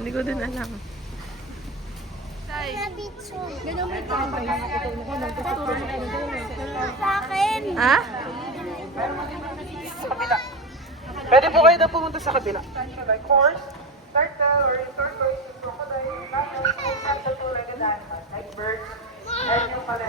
Hindi ko din alam. Ganun mo ito. Sa akin. Ha? Sa kabila. Pwede po kayo na pumunta sa kabila. Like horse, turtle, or tortoise, crocodile, camel, turtle, like an animal, like birds, and yung pala.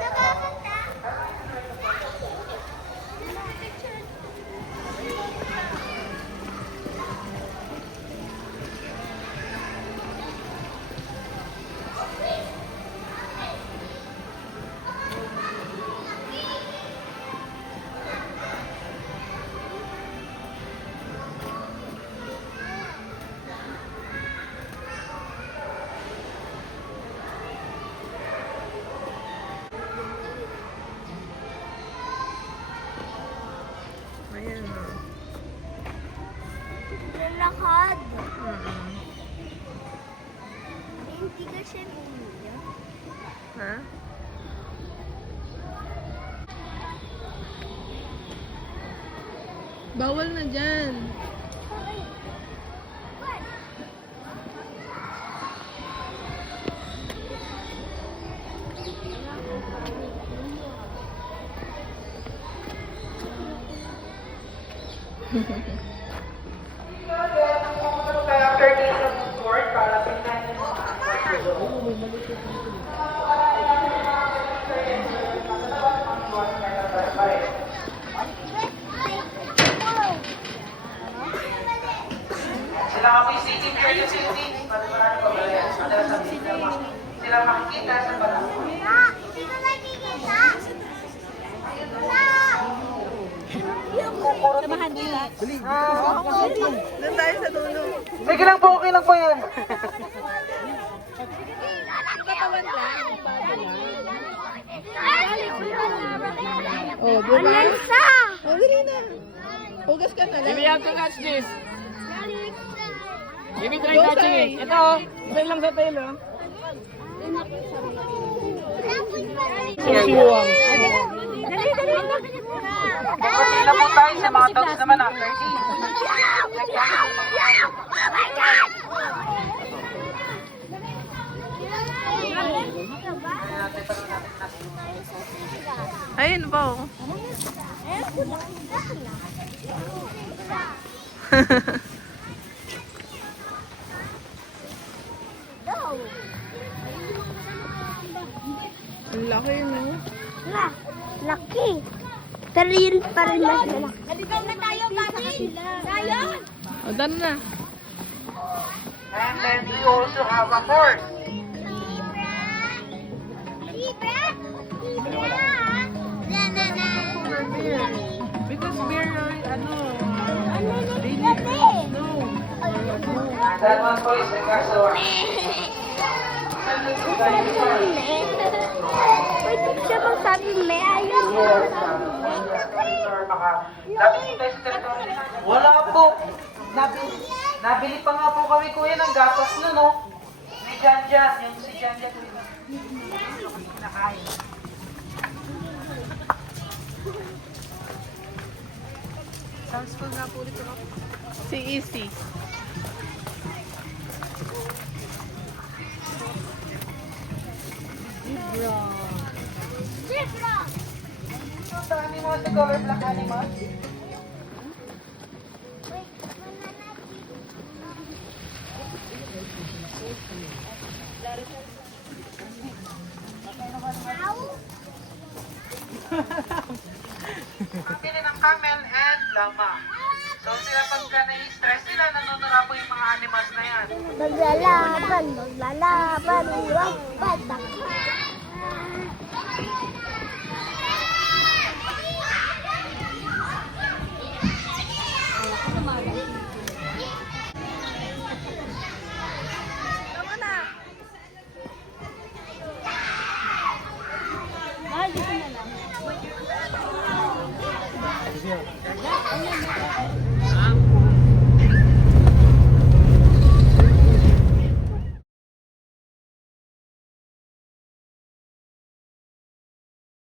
Ayan o. Lalakad. Hindi ka siya niya. Ha? Bawal na dyan. After this of the sword, para tingnan nyo sila kami sitting curiosity. Para marami pa ba yan? Sila makikita sa panahon. Sino nakikita? Samahan nila. Doon tayo sa dulo. Sige lang po, okay lang po yan. Oh, diba? Oh, dali na. Hugas ka na lang. Maybe you have to catch this. Maybe try catching it. Ito oh. Try lang sa tail oh. Siwang. Kasi na po tayo sa mga dogs naman after this. Ayun ba oh. Ang laki no? Laki. Pero yun pa rin mas malaki. Halika na tayo, Papi. Tayo. O, done na. And then we also have a horse. Libra. Libra. Libra. Na na na. Because we're, ano, Ano they na need snow. That one po is the castle. Pwede siya magsabi may ayaw. Wala po. Nabili pa nga po kami kuya ng gatas nun, no? Ni Jan Jan, yung si Jan Jan. Kinakain. Sounds cool nga po dito. Si Easy. Libra. Ito, animals, the color black animals. Pili ng camel and llama. So sila pagka na-stress sila, nanunura po yung mga animals na yan. Maglalaban, maglalaban, maglalaban.